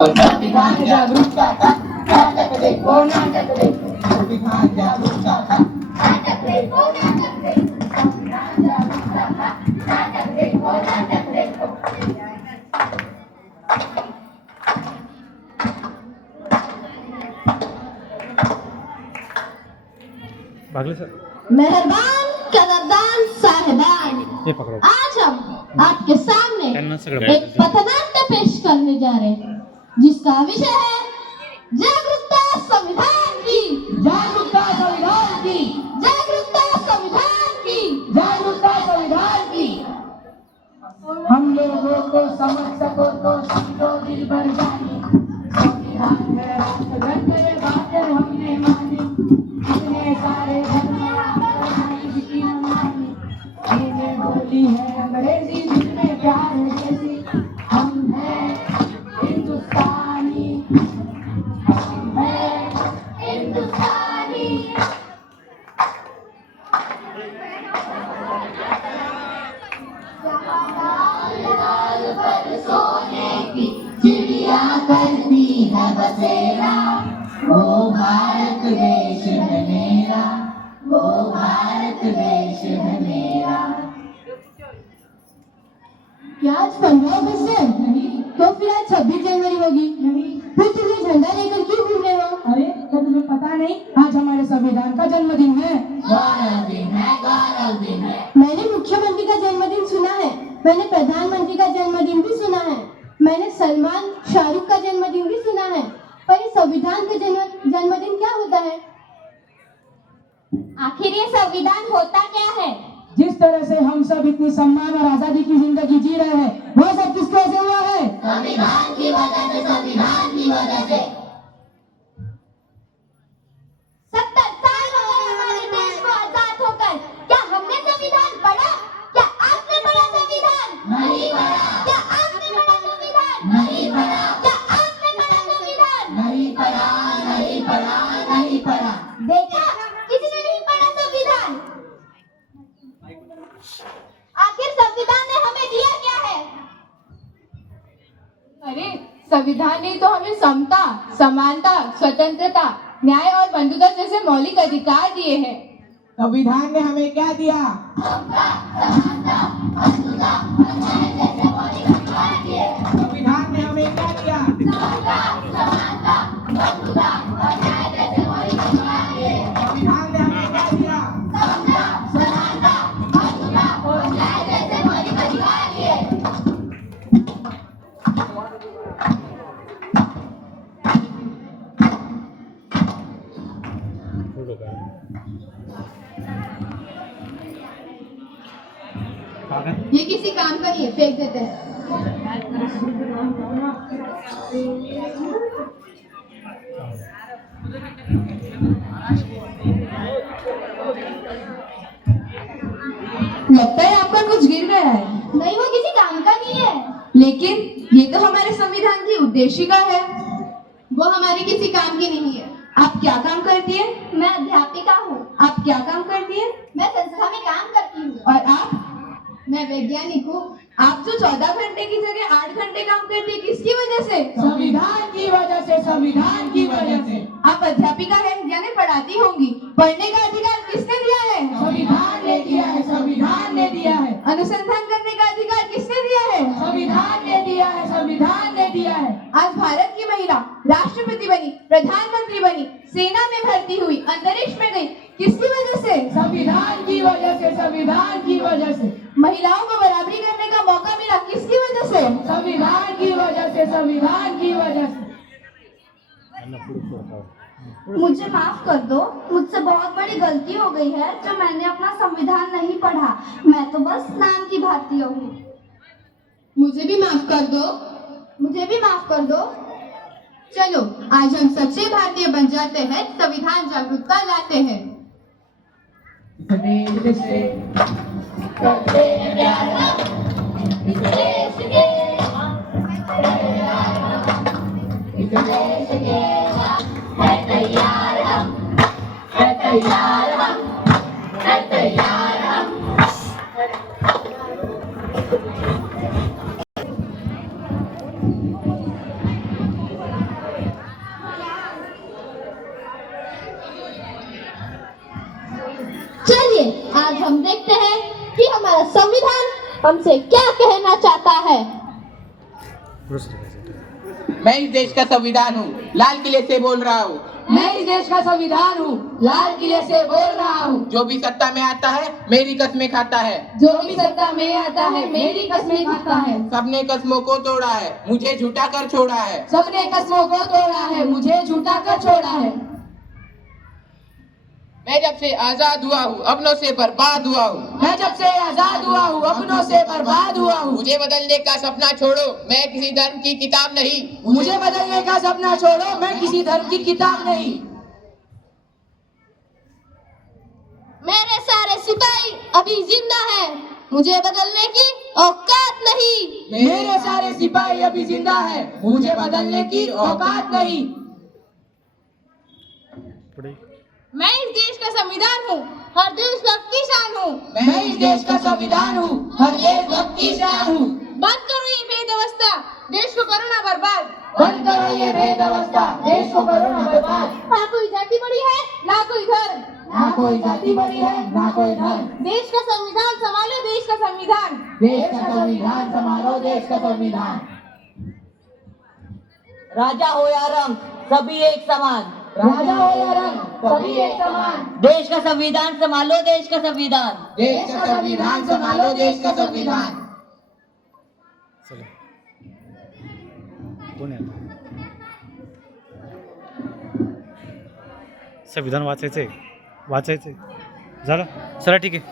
संविधान जागरूकता का नाटक देखो, नाटक देखो। संविधान जागरूकता का नाटक देखो, नाटक देखो। संविधान जागरूकता का नाटक देखो, नाटक देखो। भागले सर। मेहरबान कदरदान साहिबान, ये पकड़ो। आज हम आपके सामने एक पता पथनाट्य पेश करने जा रहे हैं जिसका विषय है जागरूकता संविधान की, जागरूकता संविधान की, जागरूकता संविधान की, जागरूकता संविधान की। हम लोगों को समझ सको तो समझो दिल भर जानी। संविधान है राष्ट्रधर्म, ये बातें हमने मानी। इतने सारे धर्म की न मानी। हमने बोली है अंग्रेजी जिसमें प्यार है जैसी। हम हैं हिंदुस्तानी, हम हैं हिंदुस्तानी। लाल पर सोने की चिड़िया करती है बसेरा। वो भारत देश है मेरा, वो भारत देश है मेरा। क्या आज 15 अगस्त है? नहीं, तो फिर आज 26 जनवरी होगी। नहीं। फिर तुम्हें झंडा लेकर क्यों घूम रहे हो? अरे क्या तुम्हें पता नहीं, आज हमारे संविधान का जन्मदिन है। गौरव दिन है, गौरव दिन है। मैंने मुख्यमंत्री का जन्मदिन सुना है, मैंने प्रधानमंत्री का जन्मदिन भी सुना है, मैंने सलमान शाहरुख का जन्मदिन भी सुना है, पर ये संविधान का जन्मदिन क्या होता है? आखिर ये संविधान होता क्या है? जिस तरह से हम सब इतनी सम्मान और आजादी की जिंदगी जी रहे हैं, वो सब किस वजह से हुआ है? संविधान की वजह से, संविधान की वजह से। 70 साल हो गए हमारे देश को आजाद होकर। क्या हमने संविधान पढ़ा? क्या आपने पढ़ा संविधान? नहीं पढ़ा। क्या आपने पढ़ा संविधान? नहीं पढ़ा। क्या आपने पढ़ा संविधान? नहीं पढ़ा, नहीं पढ़ा, नहीं पढ़ा। देखा, किसी ने नहीं पढ़ा संविधान। आखिर संविधान ने हमें दिया क्या है? अरे संविधान ने तो हमें समता, समानता, स्वतंत्रता, न्याय और बंधुता जैसे मौलिक अधिकार दिए हैं। संविधान ने हमें क्या दिया? संविधान ने हमें क्या दिया? संविधान ने हमें क्या दिया? ये किसी काम का नहीं है, फेंक देते हैं। लगता है आपका कुछ गिर गया है। नहीं, वो किसी काम का नहीं है। लेकिन ये तो हमारे संविधान की उद्देशिका है। वो हमारे किसी काम की नहीं है। आप क्या काम करती है? मैं अध्यापिका हूँ। आप क्या काम करती है? मैं संस्था में काम करती हूँ। और आप? मैं वैज्ञानिक हूँ। आप जो 14 घंटे की जगह 8 घंटे काम करती है, किसकी वजह से? संविधान की वजह से, संविधान की वजह से। आप अध्यापिका है यानी पढ़ाती होंगी। पढ़ने का अधिकार किसने दिया है? संविधान ने दिया है, संविधान ने दिया है। अनुसंधान करने का अधिकार किसने दिया है? संविधान ने दिया है, संविधान ने दिया है। आज भारत की महिला राष्ट्रपति बनी, प्रधानमंत्री बनी, सेना में भर्ती हुई, अंतरिक्ष में गई, किसकी वजह से? संविधान की वजह से, संविधान की वजह से। महिलाओं को बराबरी करने का मौका मिला, किसकी वजह से? संविधान की वजह से, संविधान की वजह से। मुझे माफ कर दो, मुझसे बहुत बड़ी गलती हो गई है जो मैंने अपना संविधान नहीं पढ़ा। मैं तो बस नाम की भारतीय हूँ। मुझे भी माफ कर दो। मुझे भी माफ कर दो। चलो आज हम सच्चे भारतीय बन जाते हैं, संविधान जागरूकता लाते हैं। देश से करते हैं प्यार हम, इस देश के, इस देश के है तैयार हम, है तैयार हम, है तैयार हम। देखते हैं कि हमारा संविधान हमसे क्या कहना चाहता है। मैं इस देश का संविधान हूँ, लाल किले से बोल रहा हूँ। मैं इस देश का संविधान हूँ, लाल किले से बोल रहा हूँ। जो भी सत्ता में आता है मेरी कस्में खाता है। जो भी सत्ता में आता है मेरी कस्में खाता है। सबने कस्मों को तोड़ा है, मुझे झूठा कर छोड़ा है। सबने कस्मों को तोड़ा है, मुझे झूठा कर छोड़ा है। मैं जब से आजाद हुआ हूँ अपनों से बर्बाद हुआ हूँ। मैं जब से आजाद हुआ हूँ अपनों से बर्बाद हुआ हूँ। मुझे बदलने का सपना छोड़ो, मैं किसी धर्म की किताब नहीं। मुझे बदलने का सपना छोड़ो, मैं किसी धर्म की किताब नहीं। मेरे सारे सिपाही अभी जिंदा हैं, मुझे बदलने की औकात नहीं। मेरे सारे सिपाही अभी जिंदा है, मुझे बदलने की औकात नहीं। मैं इस देश का संविधान हूँ, हर देशभक्त की शान हूँ। मैं इस देश का संविधान हूँ, हर देशभक्त की शान हूँ। बंद करो ये भेदवस्था, देश को करो ना बर्बाद। बंद करो ये भेदवस्था, देश को करो ना बर्बाद। ना कोई जाति बड़ी है, ना कोई धर्म। ना कोई जाति बड़ी है, ना कोई धर्म। देश का संविधान संभालो, देश का संविधान। देश का संविधान संभालो, देश का संविधान। राजा हो या रंग सभी एक समान। राजा हो या रंग सभी एक समान। देश का संविधान संभालो, देश का संविधान। देश का संविधान संभालो, देश का संविधान। चला कोण आहे आता? संविधान वाचायचंय झालं चला ठीक आहे.